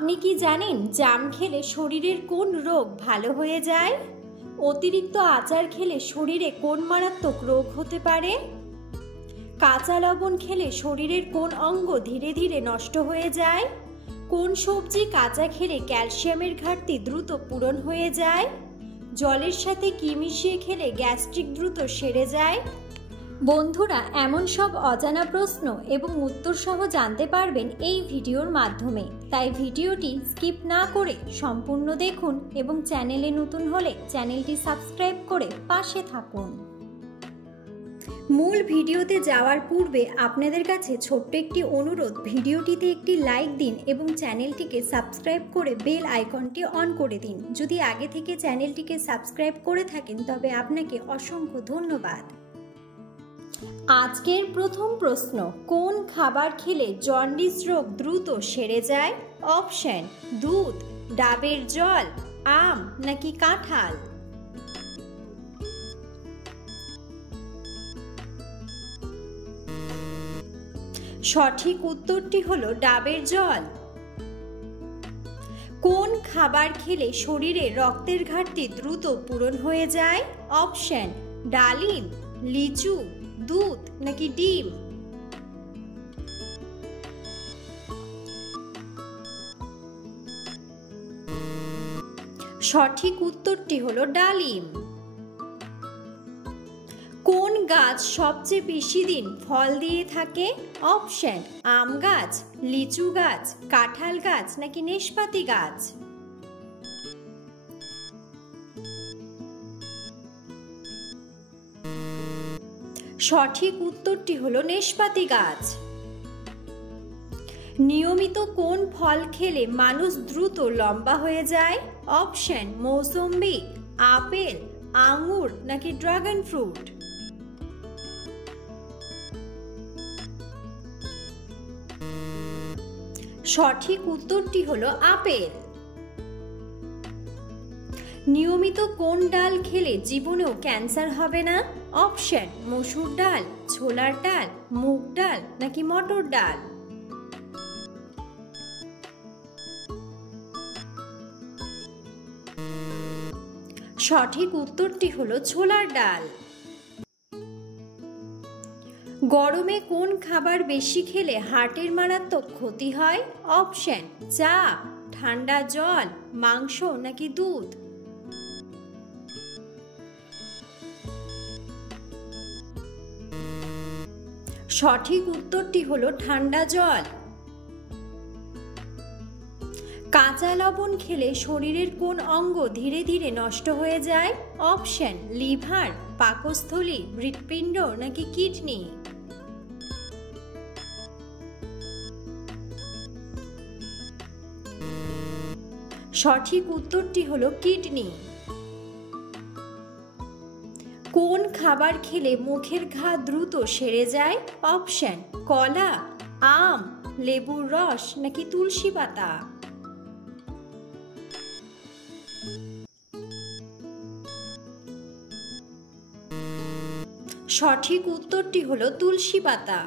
আপনি কি জানেন জাম খেলে শরীরের কোন রোগ ভালো হয়ে যায়? অতিরিক্ত আচার খেলে শরীরে কোন মারাত্মক রোগ হতে পারে? কাঁচা লবণ খেলে শরীরের কোন অঙ্গ ধীরে ধীরে নষ্ট হয়ে যায়? কোন সবজি কাঁচা খেলে ক্যালসিয়ামের ঘাটতি দ্রুত পূরণ হয়ে যায়? জলের সাথে কি মিশিয়ে খেলে গ্যাস্ট্রিক দ্রুত সেরে যায়? বন্ধুরা, এমন সব অজানা প্রশ্ন এবং উত্তর সহ জানতে পারবেন এই ভিডিওর মাধ্যমে। তাই ভিডিওটি স্কিপ না করে সম্পূর্ণ দেখুন এবং চ্যানেলে নতুন হলে চ্যানেলটি সাবস্ক্রাইব করে পাশে থাকুন। মূল ভিডিওতে যাওয়ার পূর্বে আপনাদের কাছে ছোট্ট একটি অনুরোধ, ভিডিওটিতে একটি লাইক দিন এবং চ্যানেলটিকে সাবস্ক্রাইব করে বেল আইকনটি অন করে দিন। যদি আগে থেকে চ্যানেলটিকে সাবস্ক্রাইব করে থাকেন তবে আপনাকে অসংখ্য ধন্যবাদ। আজকের প্রথম প্রশ্ন, কোন খাবার খেলে জন্ডিস রোগ দ্রুত সেরে যায়? অপশন: দুধ, ডাবের জল, আম নাকি কাঁঠাল? সঠিক উত্তরটি হলো ডাবের জল। কোন খাবার খেলে শরীরে রক্তের ঘাটতি দ্রুত পূরণ হয়ে যায়? অপশন: ডালিম, লিচু, দুধ নাকি ডিম? সঠিক উত্তরটি হলো ডালিম। কোন গাছ সবচেয়ে বেশি দিন ফল দিয়ে থাকে? অপশন: আম গাছ, লিচু গাছ, কাঁঠাল গাছ নাকি নেশপাতি গাছ? সঠিক উত্তরটি হলো নেশপাতি গাছ। নিয়মিত কোন ফল খেলে মানুষ দ্রুত লম্বা হয়ে যায়? অপশন: মৌসুম্বি, আপেল, আঙ্গুর নাকি ড্রাগন ফ্রুট? সঠিক উত্তরটি হলো আপেল। নিয়মিত কোন ডাল খেলে জীবনেও ক্যান্সার হবে না? অপশন: মসুর ডাল, ছোলার ডাল, মুগ ডাল নাকি মটর ডাল? সঠিক উত্তরটি হলো ছোলার ডাল। গরমে কোন খাবার বেশি খেলে হার্টের মারাত্মক ক্ষতি হয়? অপশন: চা, ঠান্ডা জল, মাংস নাকি দুধ? সঠিক উত্তরটি হলো ঠান্ডা জল। কাঁচা লবণ খেলে শরীরের কোন অঙ্গ ধীরে ধীরে নষ্ট হয়ে যায়? অপশন: লিভার, পাকস্থলী, হৃৎপিণ্ড নাকি কিডনি? সঠিক উত্তরটি হলো কিডনি। কোন খাবার খেলে মুখের ঘা দ্রুত সেরে যায়? অপশন: কলা, আম, লেবুর রস নাকি তুলসী পাতা? সঠিক উত্তরটি হলো তুলসী পাতা।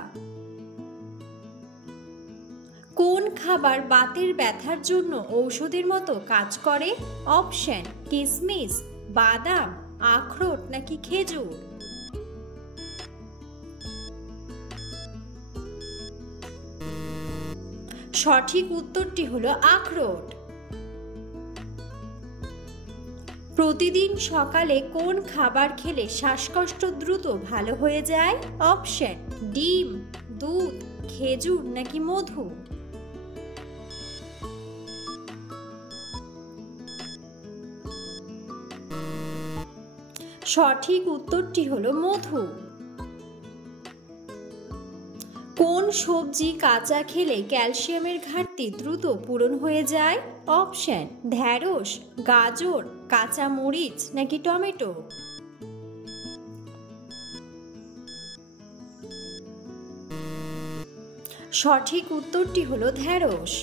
কোন খাবার বাতের ব্যথার জন্য ঔষধের মতো কাজ করে? অপশন: কিশমিশ, বাদাম, আখরোট নাকি খেজুর? সঠিক উত্তরটি হলো আখরোট। প্রতিদিন সকালে কোন খাবার খেলে শ্বাসকষ্ট দ্রুত ভালো হয়ে যায়? অপশন: ডিম, দুধ, খেজুর নাকি মধু? সঠিক উত্তরটি হলো মধু। কোন সবজি কাঁচা খেলে ক্যালসিয়ামের ঘাটতি দ্রুত পূরণ হয়ে যায়? অপশন: ঢ্যাঁড়স, গাজর, কাঁচা মরিচ নাকি টমেটো? সঠিক উত্তরটি হলো ঢ্যাঁড়স।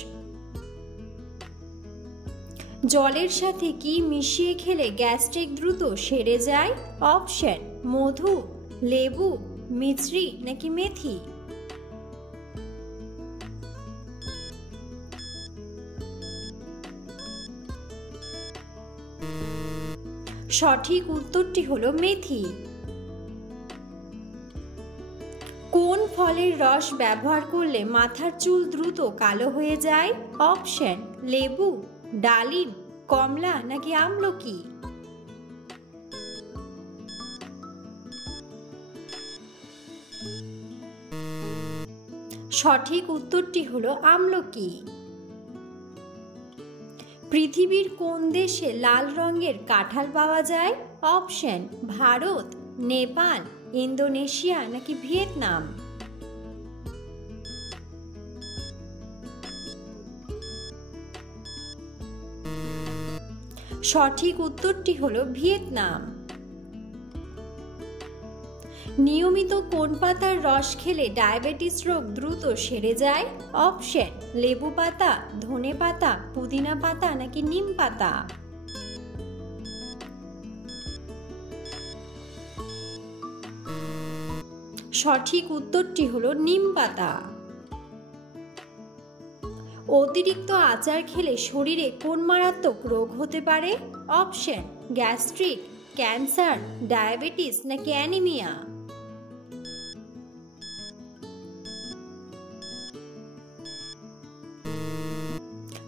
জলের সাথে কি মিশিয়ে খেলে গ্যাস্ট্রিক দ্রুত সেরে যায়? অপশন: মধু, লেবু, মিছরি নাকি মেথি? সঠিক উত্তরটি হলো মেথি। কোন ফলের রস ব্যবহার করলে মাথার চুল দ্রুত কালো হয়ে যায়? অপশন: লেবু, ডালিম, কমলা নাকি আমলকি? সঠিক উত্তরটি হলো আমলকি। পৃথিবীর কোন দেশে লাল রঙের কাঁঠাল পাওয়া যায়? অপশন: ভারত, নেপাল, ইন্দোনেশিয়া নাকি ভিয়েতনাম? সঠিক উত্তরটি হলো ভিয়েতনাম। নিয়মিত কোন পাতার রস খেলে ডায়াবেটিস রোগ দ্রুত সেরে যায়? অপশন: লেবু পাতা, ধনে পাতা, পুদিনা পাতা নাকি নিম পাতা? সঠিক উত্তরটি হলো নিম পাতা। অতিরিক্ত আচার খেলে শরীরে কোন মারাত্মক রোগ হতে পারে? অপশন: গ্যাস্ট্রিক, ক্যান্সার, ডায়াবেটিস নাকি অ্যানিমিয়া?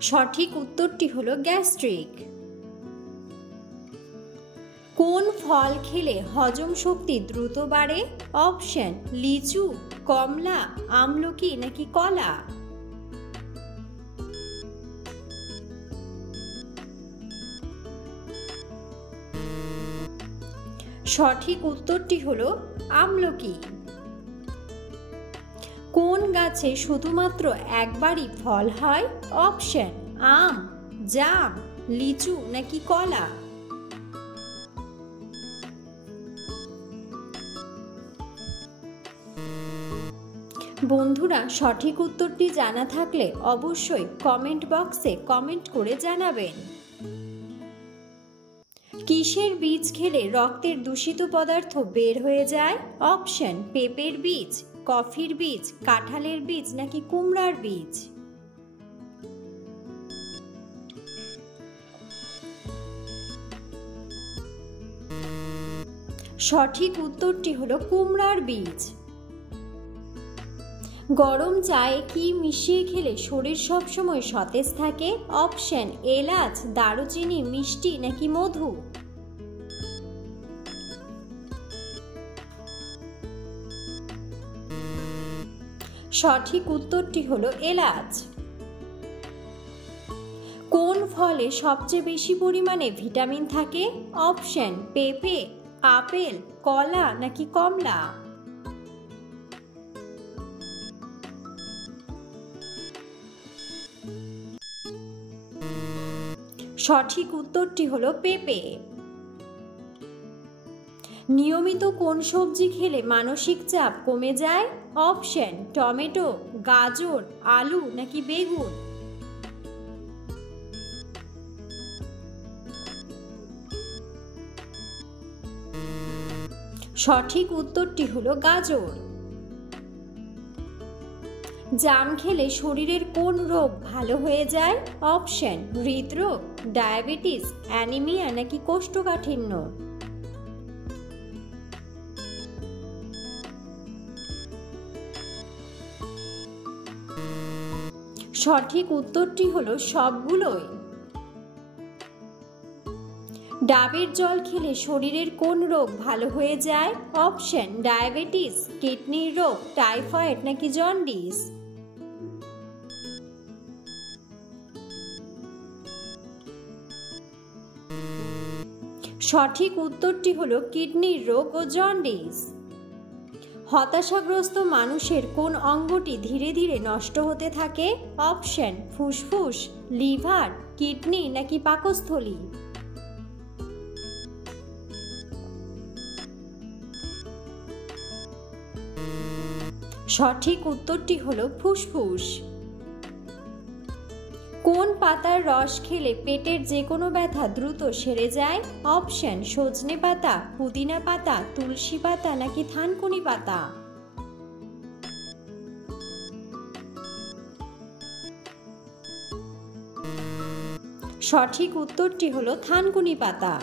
সঠিক উত্তরটি হলো গ্যাস্ট্রিক। কোন ফল খেলে হজম শক্তি দ্রুত বাড়ে? অপশন: লিচু, কমলা, আমলকি নাকি কলা? সঠিক উত্তরটি হলো আমলকি। কোন গাছে শুধুমাত্র একবারই ফল হয়? অপশন: আম, জাম, লিচু নাকি কলা? বন্ধুরা, সঠিক উত্তরটি জানা থাকলে অবশ্যই কমেন্ট বক্সে কমেন্ট করে জানাবেন। কিসের বীজ খেলে রক্তের দূষিত পদার্থ বের হয়ে যায়? অপশন: পেঁপের বীজ, কফির বীজ, কাঁঠালের বীজ নাকি কুমড়ার বীজ? সঠিক উত্তরটি হলো কুমড়ার বীজ। গরম চায়ে কি মিশিয়ে খেলে শরীর সবসময় সতেজ থাকে? অপশন: এলাচ, দারুচিনি, মিষ্টি নাকি মধু? সঠিক উত্তরটি হলো এলাচ। কোন ফলে সবচেয়ে বেশি পরিমাণে ভিটামিন থাকে? অপশন: পেঁপে, আপেল, কলা নাকি কমলা? সঠিক উত্তরটি হলো পেঁপে। নিয়মিত কোন সবজি খেলে মানসিক চাপ কমে যায়? অপশন: টমেটো, গাজর, আলু নাকি বেগুন? সঠিক উত্তরটি হলো গাজর। জাম খেলে শরীরের কোন রোগ ভালো হয়ে যায়? অপশন: হৃদরোগ, ডায়াবেটিস, অ্যানিমিয়া নাকি কোষ্ঠকাঠিন্য? সঠিক উত্তরটি হলো সবগুলোই। ডাবের জল খেলে শরীরের কোন রোগ ভালো হয়ে যায়? অপশন: ডায়াবেটিস, কিডনির রোগ, টাইফয়েড নাকি জন্ডিস? সঠিক উত্তরটি হলো কিডনির রোগ ও জন্ডিস। হতাশাগ্রস্ত মানুষের কোন অঙ্গটি ধীরে ধীরে নষ্ট হতে থাকে? অপশন: ফুসফুস, লিভার, কিডনি নাকি পাকস্থলী? সঠিক উত্তরটি হলো ফুসফুস। কোন পাতার রস খেলে পেটের যে কোনো ব্যথা দ্রুত সেরে যায়? অপশন: সজনে পাতা, পুদিনা পাতা, তুলসী পাতা নাকি থানকুনি পাতা? সঠিক উত্তরটি হলো থানকুনি পাতা।